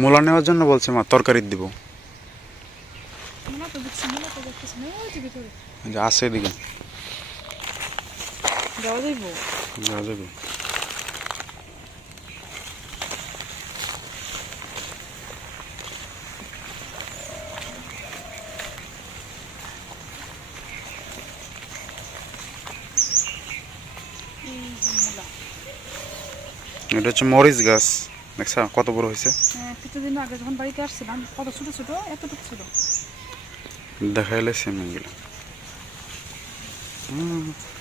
মূলা নেওয়ার জন্য বলছে মা তরকারি দিব। আছে এদিকে। যাওয়া যাইব? যাওয়া যাবে এটা হচ্ছে মরিচ গাছ। দেখছা? কত বড় হয়েছে? হ্যাঁ কিছুদিন আগে যখন বাড়িতে আসছিলাম কত ছোট ছোট এতটুকু ছিল। দেখা এলে সেম এগুলো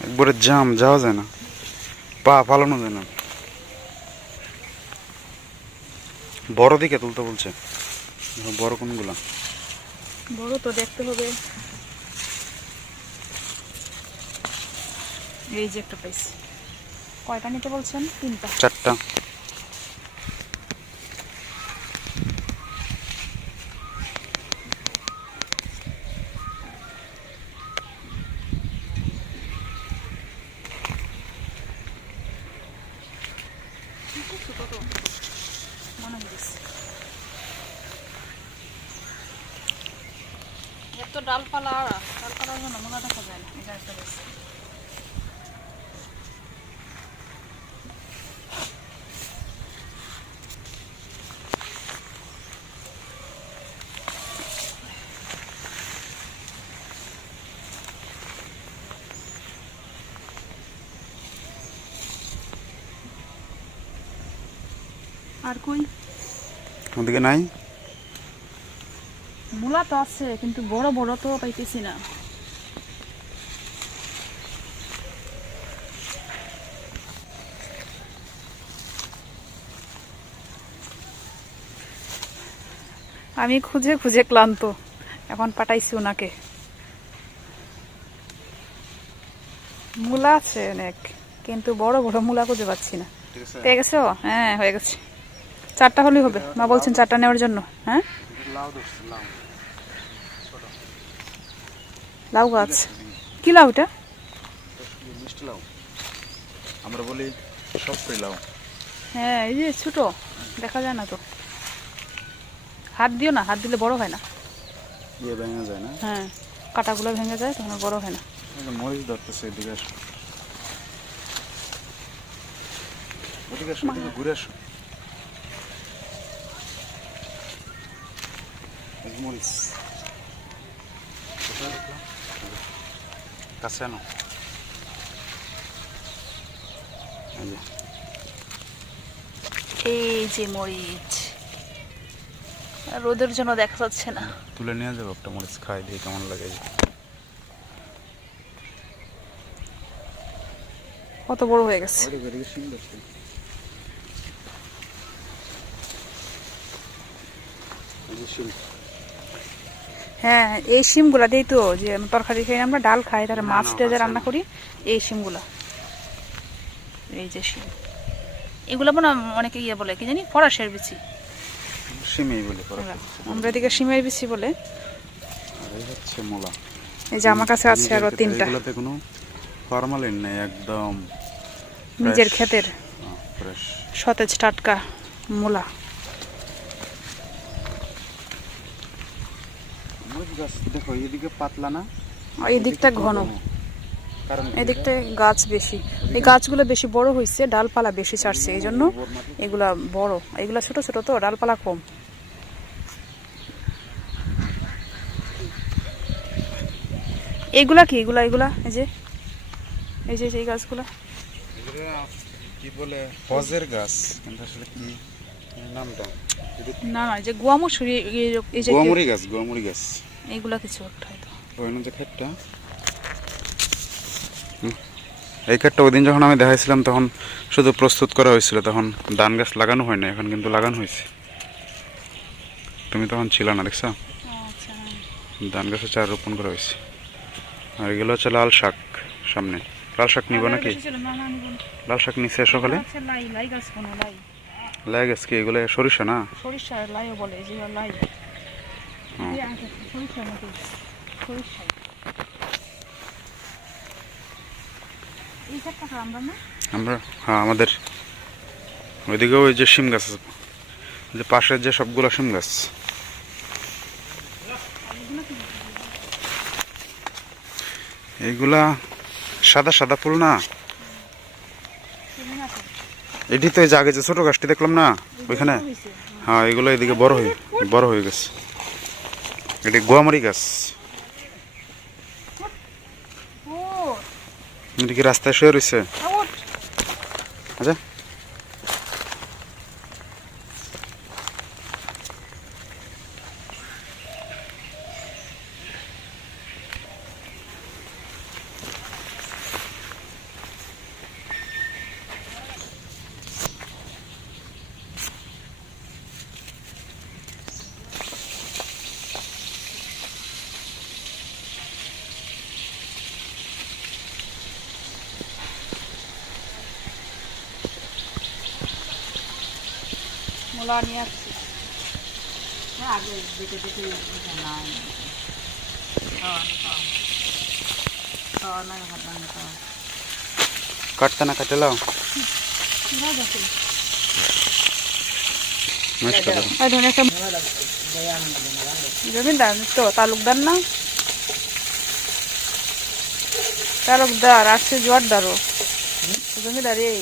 একবারে জাম যাওয়া যায় না। পা ফালানো যায় না। বড় দিকে তুলতে বলছে। বড় কোনগুলা? বড় তো দেখতে হবে। এই যে একটা পাইছি কয়টা নিতে বলছেন? তিনটা। চারটা মনে হয়েছে এত ডালপালা ডালপালার জন্য মনে দেখা যায় না এটা একটা আর কই? ওদিকে নাই? মূলা তো আছে কিন্তু বড় বড় তো পাইতেছি না। আমি খুঁজে খুঁজে ক্লান্ত এখন পাঠাইছি ওনাকে। মূলা আছে অনেক কিন্তু বড় বড় মূলা খুঁজে পাচ্ছি না। পেয়ে গেছো? হ্যাঁ হয়ে গেছে। চারটা হলেই হবে। মা বলছেন চারটা নেওয়ার জন্য হ্যাঁ? লাউ গাছ। কি লাউ এটা? মিষ্টি লাউ। আমরা বলি সবটাই লাউ। হ্যাঁ এই যে ছোট দেখা যায় না তো। হাত দিও না হাত দিলে বড় হয় না। ইয়ে ভেঙে যায় না? হ্যাঁ কাটাগুলো ভেঙে যায় তখন বড় হয় না। মরিচ ধরতেছে এদিকে আসো। ওদিকে আসো ঘুরে আসো। মরিচ? কাছে আনো। এই যে, এই যে মরিচ। আর রোদের জন্য দেখা যাচ্ছে না। তুলে নিয়ে যাব একটা মরিচ খাই দিয়ে কেমন লাগে। কত বড় হয়ে গেছে। সুন্দর। হ্যাঁ এই শিমগুলা দিই তো যে তরকারি খাই আমরা ডাল খাই তার মাছটা আছে। রান্না করি এই শিমগুলা। এই যে শিম। এগুলো মনে অনেকে ইয়ে বলে কি জানি ফরাসের বিচি। শিমেই বলে আমরা এদিকে শিমের বিচি বলে। হচ্ছে মোলা। এই যে আমার কাছে আছে আরও তিনটা। এগুলোতে কোনো ফরমালিন নেই একদম নিজের ক্ষেতের। হ্যাঁ, সতেজ টাটকা মূলা মরিচ গাছ দেখো এদিকে পাতলা না এই দিকটা ঘন। কারণ এদিকটায় গাছ বেশি। এই গাছগুলো বেশি বড় হয়েছে ডালপালা বেশি ছাড়ছে এই জন্য এগুলা বড়। এগুলা ছোট ছোট তো ডালপালা কম। এগুলা কি? এগুলা এগুলা এই যে এই যে এই গাছগুলা। কি বলে ফজের গাছ। কিন্তু আসলে কি নামটা? না না এই যে গুয়ামসুরি এই- এই যে গোয়ামুড়ি গাছ গোয়ামুড়ি গাছ। এইগুলা কিছু একটা হয়তো। ওই যে ক্ষেতটা। এই ক্ষেতটা ওই দিন যখন আমি দেখাইছিলাম তখন শুধু প্রস্তুত করা হয়েছিল তখন ধান গাছ লাগানো হয় না এখন কিন্তু লাগানো হয়েছে। তুমি তখন ছিল না দেখছ? আচ্ছা। ধান গাছে চার রোপণ করা হয়েছে। আর এগুলো হচ্ছে লাল শাক সামনে। লাল শাক নিব নাকি? লাল শাক নিচ্ছে সকালে? লাই গাছ কি? এগুলো সরিষা না? সরিষা লাইও বলে যে লাই। হুম। এই আগে সরিষা নাকি সরিষা আমরা হ্যাঁ আমাদের। ওইদিকেও ওই যে শিম গাছ আছে। যে পাশের যে সবগুলো শিম গাছ। এইগুলা সাদা সাদা ফুল না? এটি তো এই যে আগে যে ছোটো গাছটি দেখলাম না? ওইখানে? হ্যাঁ এগুলো এদিকে বড় হয়ে বড় হয়ে গেছে। এটি গোয়ামারি গাছ। এটি কি রাস্তায় শুয়ে রয়েছে? আচ্ছা। মূলা নিয়ে আসছি। কাটতে না কাটে লাও? মাছ কাটো? আর ধনে একটা জমিদার তো তালুকদার না? তালুকদার আসছে জোয়ারদারও জমিদার এই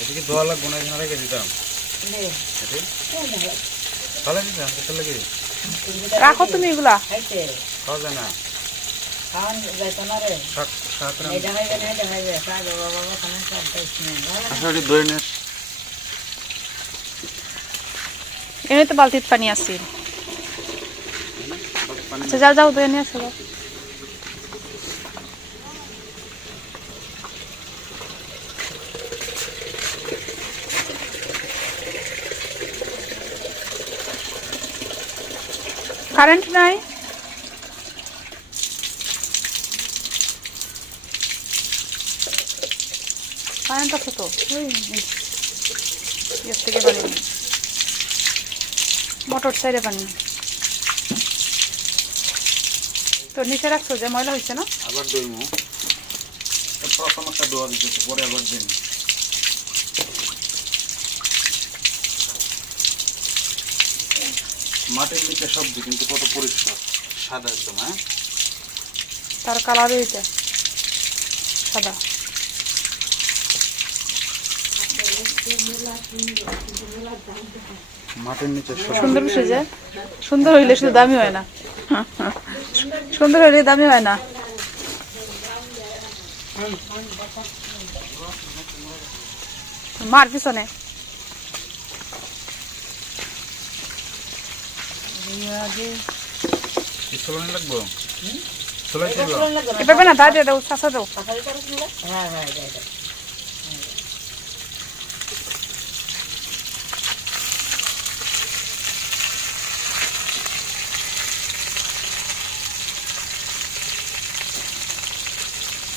এদিকে দোয়া লাগবো না এখানে রেখে দিতাম? এটি তাহলে কি? রাখো তুমি এগুলা। খাওয়া যায় না। এটি তো বালতির পানি আসছে আচ্ছা যাও যাও দই নিয়ে আসো কারেন্ট নাই? কারেন্ট আছে তো। ওই ইয়ের থেকে পানি। মোটর সাইডে পানি তো নিচে রাখছো যে ময়লা হয়েছে না? আবার দই মু প্রথম একটা দোয়া দিতেছে পরে আবার দিন মাটির নিচে সবজি কিন্তু কত পরিষ্কার সাদা একদম হ্যাঁ? তার কালার হয়েছে সাদা। মাটির নিচে সুন্দর সেজে সুন্দর হইলে শুধু দামি হয় না। সুন্দর হইলে দামি হয় না। মার পিছনে। কি সোলানি লাগবো? সোলাই ছিল এভাবে না? দাঁড়িয়ে দাও চাষা দাও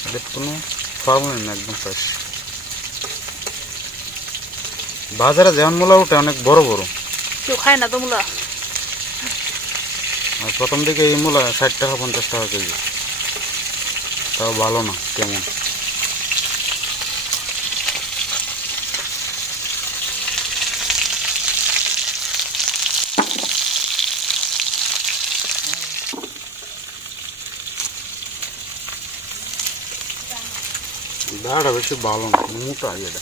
এটা কোনো ফর্মুলা না একদম ফ্রেশ বাজারে যেমন মূলা ওঠে অনেক বড় বড়। কেউ খায় না তো মুলা? আর প্রথম দিকে এই মূলা ষাট টাকা, পঞ্চাশ টাকা কেজি। তাও ভালো না, কেমন? দাঁড়া, বেশি ভালো না, মোটা এটা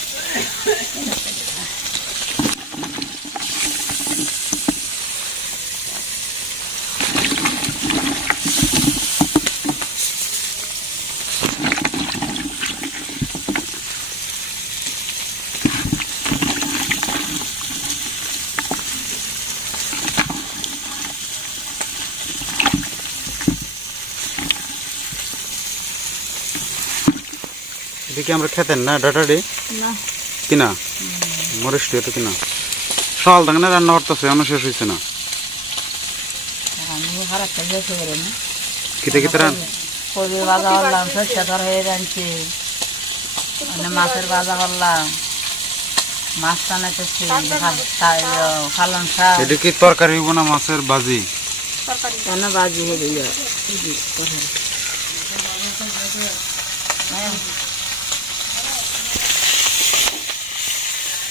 মোহন এদিকে আমরা খেতেন না ডাটাডি? না। কিনা? মরিচটি তো কিনা? সকাল থেকে না রান্না করতেছে এখনও শেষ হয়েছে না। কিতে কিতে রান কবি ভাজা করলাম সরষে ধর হয়ে রাঁধছি। মানে মাছের ভাজা করলাম। মাছ টানাতেছি খালাম শাক। এটা কি তরকারি হইব না মাছের বাজি? কেন বাজি হয়ে।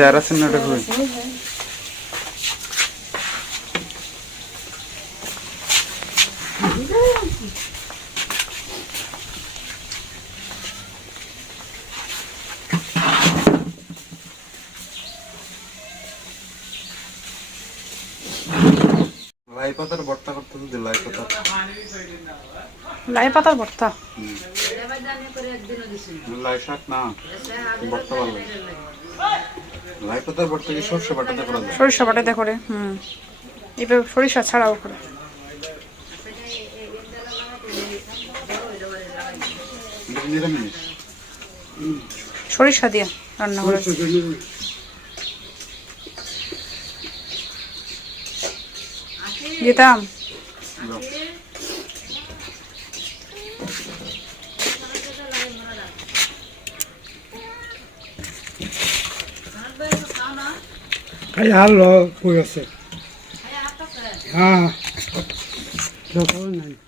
চেয়ার আছে না এটা কই? লাই পাতার ভর্তা করতে দিদি লাই পাতা। লাই পাতার ভর্তা? লাই শাক না ভর্তা ভালো। লাগে লাই পাতার কি সর্ষে বাটাতে করা যায়। সরিষা বাটাতে করে হুম। এবার সরিষা ছাড়াও করে। সরিষা দিয়ে রান্না করে। দিতাম Algo, puede ser. Ah, lo ponen.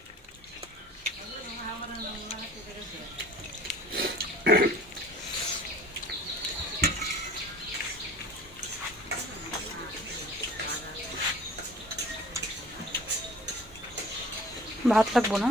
ভাত লাগবো না